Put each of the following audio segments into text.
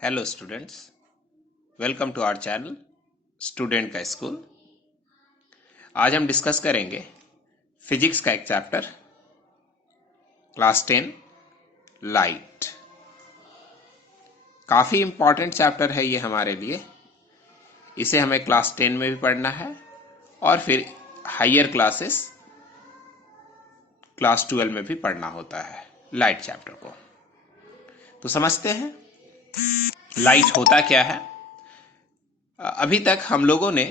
Hello students, welcome to our channel student का school. आज हम डिस्कस करेंगे फिजिक्स का एक चैप्टर क्लास 10 लाइट। काफ़ी इम्पॉर्टेंट चैप्टर है ये हमारे लिए। इसे हमें क्लास 10 में भी पढ़ना है और फिर हायर क्लासेस क्लास 12 में भी पढ़ना होता है लाइट चैप्टर को। तो समझते हैं लाइट होता क्या है। अभी तक हम लोगों ने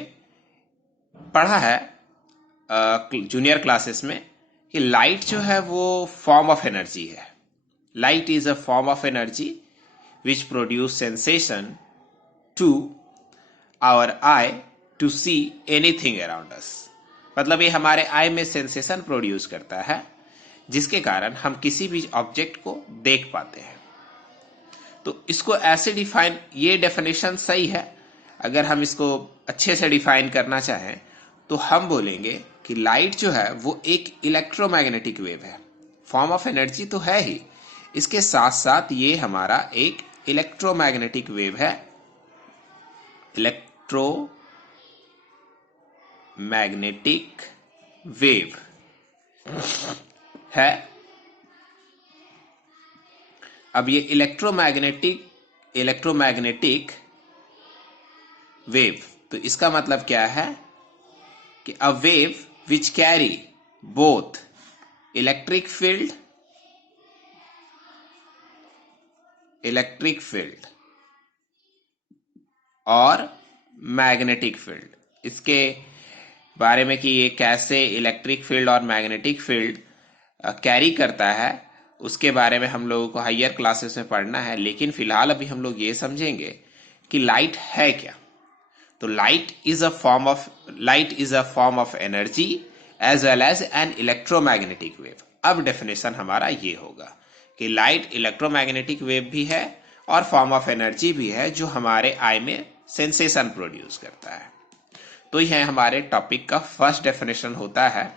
पढ़ा है जूनियर क्लासेस में कि लाइट जो है वो फॉर्म ऑफ एनर्जी है। Light is a form of energy which produce sensation to our eye to see anything around us. मतलब ये हमारे आई में सेंसेशन प्रोड्यूस करता है जिसके कारण हम किसी भी ऑब्जेक्ट को देख पाते हैं। तो इसको ऐसे डिफाइन, ये डेफिनेशन सही है। अगर हम इसको अच्छे से डिफाइन करना चाहें तो हम बोलेंगे कि लाइट जो है वो एक इलेक्ट्रोमैग्नेटिक वेव है। फॉर्म ऑफ एनर्जी तो है ही, इसके साथ साथ ये हमारा एक इलेक्ट्रोमैग्नेटिक वेव है। इलेक्ट्रोमैग्नेटिक वेव है। अब ये इलेक्ट्रोमैग्नेटिक वेव, तो इसका मतलब क्या है कि a wave which carry both electric field और मैग्नेटिक फील्ड। इसके बारे में कि ये कैसे इलेक्ट्रिक फील्ड और मैग्नेटिक फील्ड कैरी करता है उसके बारे में हम लोगों को हायर क्लासेस में पढ़ना है। लेकिन फिलहाल अभी हम लोग ये समझेंगे कि लाइट है क्या। तो light is a form of energy as well as an electromagnetic wave. अब डेफिनेशन हमारा ये होगा कि लाइट इलेक्ट्रोमैग्नेटिक वेव भी है और फॉर्म ऑफ एनर्जी भी है जो हमारे आई में सेंसेशन प्रोड्यूस करता है। तो यह हमारे टॉपिक का फर्स्ट डेफिनेशन होता है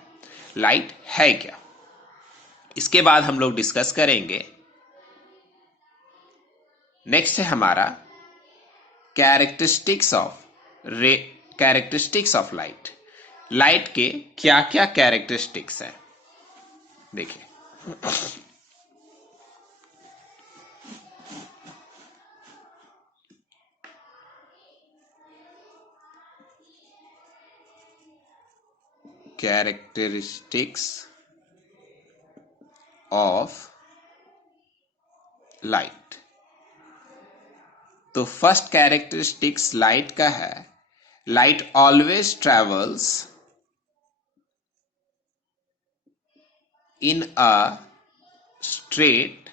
लाइट है क्या। इसके बाद हम लोग डिस्कस करेंगे, नेक्स्ट है हमारा कैरेक्टरिस्टिक्स ऑफ लाइट। लाइट के क्या क्या कैरेक्टरिस्टिक्स हैं देखिए। Characteristics of light. तो फर्स्ट कैरेक्टरिस्टिक्स लाइट का है, light always travels in a straight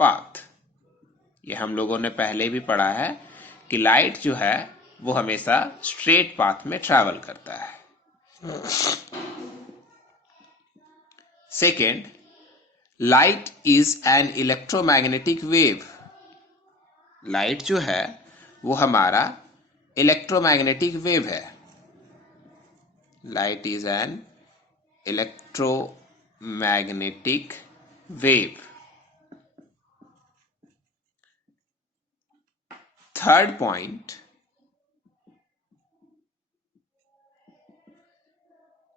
path. ये हम लोगों ने पहले भी पढ़ा है कि लाइट जो है वो हमेशा स्ट्रेट पाथ में ट्रैवल करता है। Second, light is an electromagnetic wave. Light जो है वो हमारा इलेक्ट्रोमैग्नेटिक वेव है। Light is an electromagnetic wave. Third point,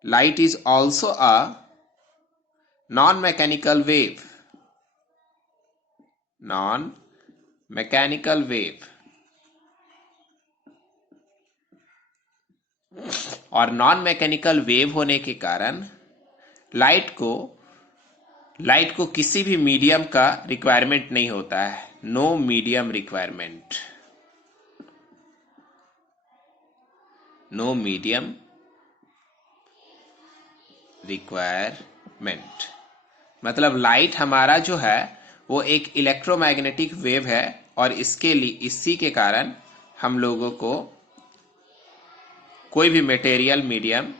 light is also a non-mechanical wave। non-mechanical wave। और नॉन मैकेनिकल वेव होने के कारण लाइट को किसी भी मीडियम का रिक्वायरमेंट नहीं होता है। No medium requirement. No medium requirement मतलब लाइट हमारा जो है वो एक इलेक्ट्रोमैग्नेटिक वेव है और इसी के कारण हम लोगों को कोई भी मटेरियल मीडियम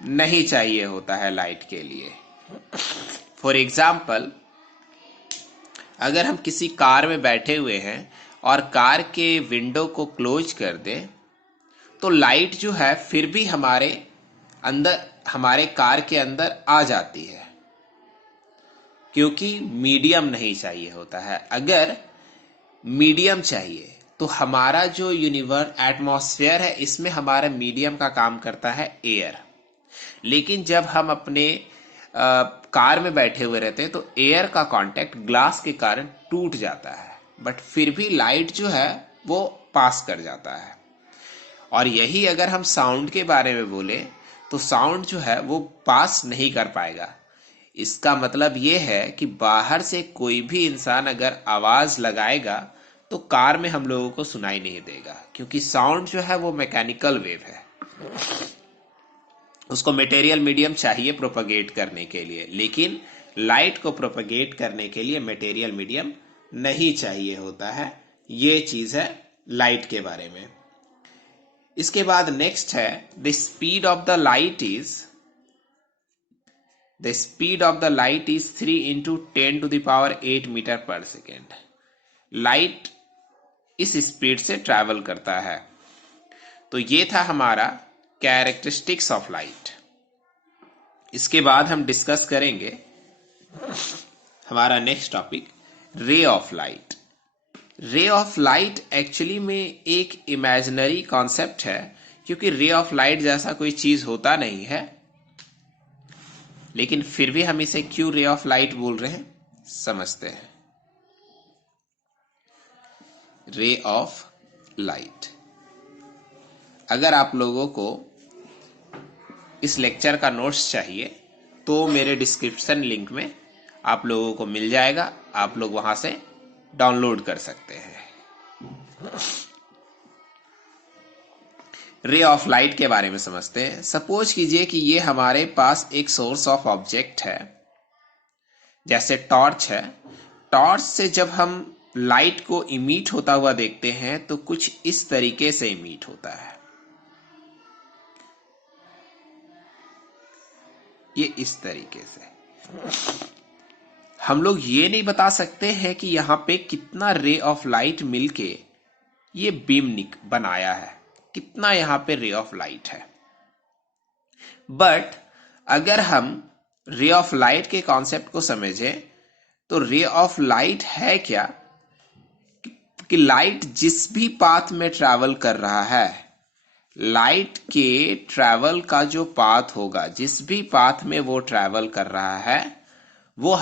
नहीं चाहिए होता है लाइट के लिए। फॉर एग्जाम्पल, अगर हम किसी कार में बैठे हुए हैं और कार के विंडो को क्लोज कर दें तो लाइट जो है फिर भी हमारे कार के अंदर आ जाती है क्योंकि मीडियम नहीं चाहिए होता है। अगर मीडियम चाहिए। तो हमारा जो यूनिवर्स एटमॉस्फेयर है, इसमें हमारा मीडियम का काम करता है एयर। लेकिन जब हम अपने कार में बैठे हुए रहते हैं तो एयर का कांटेक्ट ग्लास के कारण टूट जाता है, बट फिर भी लाइट जो है वो पास कर जाता है। और यही अगर हम साउंड के बारे में बोले तो साउंड जो है वो पास नहीं कर पाएगा। इसका मतलब ये है कि बाहर से कोई भी इंसान अगर आवाज लगाएगा तो कार में हम लोगों को सुनाई नहीं देगा, क्योंकि साउंड जो है वो मैकेनिकल वेव है। उसको मटेरियल मीडियम चाहिए प्रोपगेट करने के लिए, लेकिन लाइट को प्रोपगेट करने के लिए मटेरियल मीडियम नहीं चाहिए होता है। ये चीज है लाइट के बारे में। इसके बाद नेक्स्ट है the speed of the light is 3 into 10⁸ metre per second. Light इस स्पीड से ट्रैवल करता है। तो ये था हमारा कैरेक्टरिस्टिक्स ऑफ लाइट। इसके बाद हम डिस्कस करेंगे हमारा next topic, ray of light. Ray of light actually में एक इमेजिनरी कॉन्सेप्ट है, क्योंकि रे ऑफ लाइट जैसा कोई चीज होता नहीं है, लेकिन फिर भी हम इसे क्यों रे ऑफ लाइट बोल रहे हैं समझते हैं। रे ऑफ लाइट, अगर आप लोगों को इस लेक्चर का नोट्स चाहिए तो मेरे डिस्क्रिप्शन लिंक में आप लोगों को मिल जाएगा, आप लोग वहां से डाउनलोड कर सकते हैं। रे ऑफ लाइट के बारे में समझते हैं। सपोज कीजिए कि ये हमारे पास एक सोर्स ऑफ ऑब्जेक्ट है, जैसे टॉर्च है। टॉर्च से जब हम लाइट को इमिट होता हुआ देखते हैं तो कुछ इस तरीके से इमिट होता है, ये इस तरीके से। हम लोग ये नहीं बता सकते हैं कि यहां पे कितना रे ऑफ लाइट मिलके ये बीम बनाया है, कितना यहां पे रे ऑफ लाइट है। बट अगर हम रे ऑफ लाइट के कॉन्सेप्ट को समझें तो रे ऑफ लाइट है क्या, कि लाइट जिस भी पाथ में ट्रैवल कर रहा है, लाइट के ट्रैवल का जो पाथ होगा, जिस भी पाथ में वो ट्रैवल कर रहा है, वो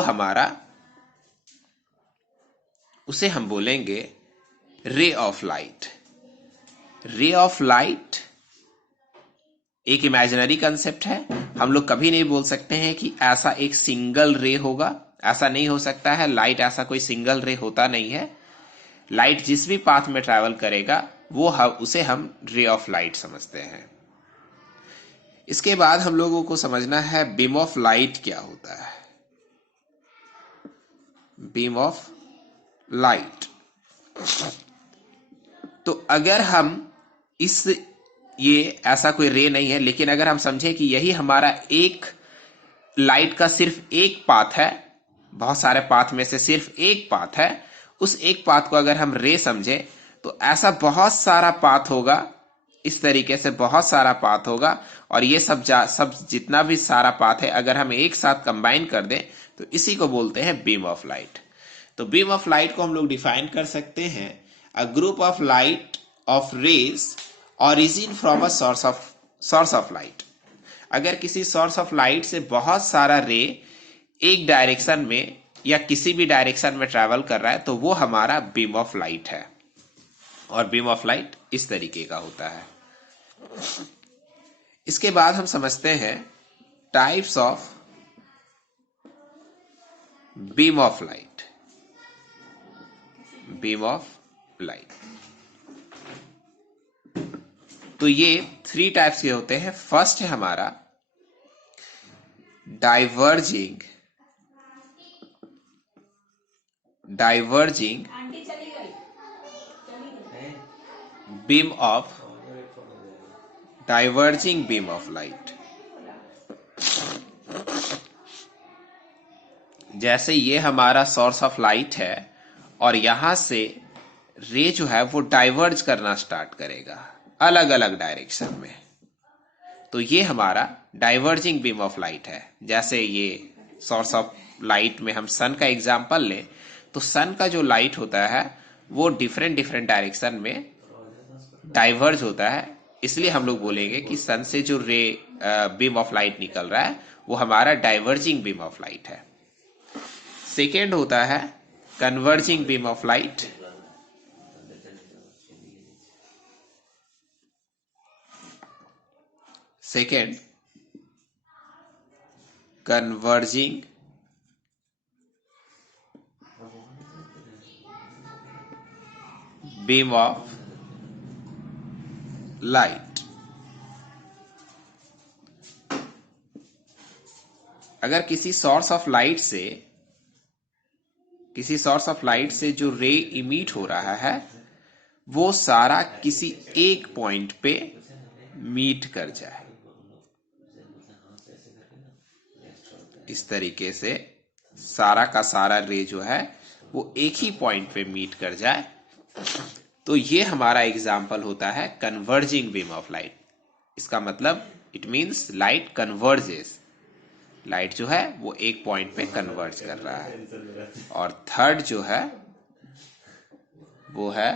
हमारा उसे हम बोलेंगे ray of light. Ray of light एक इमेजिनरी कंसेप्ट है। हम लोग कभी नहीं बोल सकते हैं कि ऐसा एक सिंगल रे होगा, ऐसा नहीं हो सकता है। लाइट ऐसा कोई सिंगल रे होता नहीं है। लाइट जिस भी पाथ में ट्रैवल करेगा उसे हम रे ऑफ लाइट समझते हैं। इसके बाद हम लोगों को समझना है बीम ऑफ लाइट क्या होता है। बीम ऑफ लाइट, तो अगर हम ये ऐसा कोई रे नहीं है, लेकिन अगर हम समझे कि यही हमारा एक लाइट का सिर्फ एक पाथ है, बहुत सारे पाथ में से सिर्फ एक पाथ है, उस एक पाथ को अगर हम रे समझे तो ऐसा बहुत सारा पाथ होगा, इस तरीके से बहुत सारा पाथ होगा। और ये सब जितना भी सारा पाथ है अगर हम एक साथ कंबाइन कर दें तो इसी को बोलते हैं बीम ऑफ लाइट। तो बीम ऑफ लाइट को हम लोग डिफाइन कर सकते हैं, a group of light of rays origin from a source of light. अगर किसी सोर्स ऑफ लाइट से बहुत सारा रे एक डायरेक्शन में या किसी भी डायरेक्शन में ट्रैवल कर रहा है तो वो हमारा बीम ऑफ लाइट है। और बीम ऑफ लाइट इस तरीके का होता है। इसके बाद हम समझते हैं types of beam of light. Beam of light, तो ये 3 टाइप्स के होते हैं। फर्स्ट है हमारा डाइवर्जिंग बीम ऑफ लाइट। जैसे ये हमारा सोर्स ऑफ लाइट है और यहां से रे जो है वो डाइवर्ज करना स्टार्ट करेगा अलग अलग डायरेक्शन में, तो ये हमारा डाइवर्जिंग बीम ऑफ लाइट है। जैसे ये सोर्स ऑफ लाइट में हम सन का एग्जांपल लें तो सन का जो लाइट होता है वो डिफरेंट डिफरेंट डायरेक्शन में डाइवर्ज होता है, इसलिए हम लोग बोलेंगे कि सन से जो रे बीम ऑफ लाइट निकल रहा है वो हमारा डाइवर्जिंग बीम ऑफ लाइट है। सेकेंड होता है converging beam of light. Second converging beam of light. अगर किसी सोर्स ऑफ लाइट से जो रे इमिट हो रहा है वो सारा किसी एक पॉइंट पे मीट कर जाए, इस तरीके से सारा का सारा रे जो है वो एक ही पॉइंट पे मीट कर जाए, तो ये हमारा एग्जाम्पल होता है कन्वर्जिंग बीम ऑफ लाइट। इसका मतलब it means light converges, light जो है वो एक पॉइंट पे कन्वर्ज कर रहा है। और थर्ड जो है वो है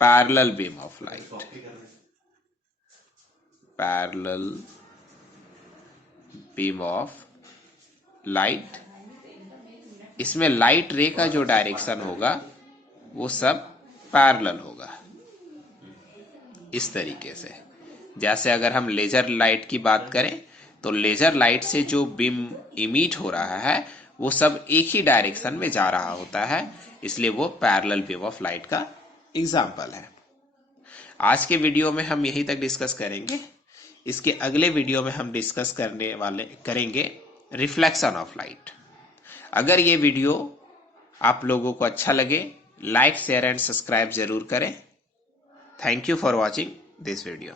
parallel beam of light. Parallel beam of light, इसमें लाइट रे का जो डायरेक्शन होगा वो सब पैरेलल होगा, इस तरीके से। जैसे अगर हम लेजर लाइट की बात करें तो लेजर लाइट से जो बीम इमिट हो रहा है वो सब एक ही डायरेक्शन में जा रहा होता है, इसलिए वो पैरेलल बीम ऑफ लाइट का एग्जाम्पल है। आज के वीडियो में हम यहीं तक डिस्कस करेंगे। इसके अगले वीडियो में हम डिस्कस करेंगे रिफ्लेक्शन ऑफ लाइट। अगर ये वीडियो आप लोगों को अच्छा लगे, लाइक शेयर एंड सब्सक्राइब जरूर करें। Thank you for watching this video.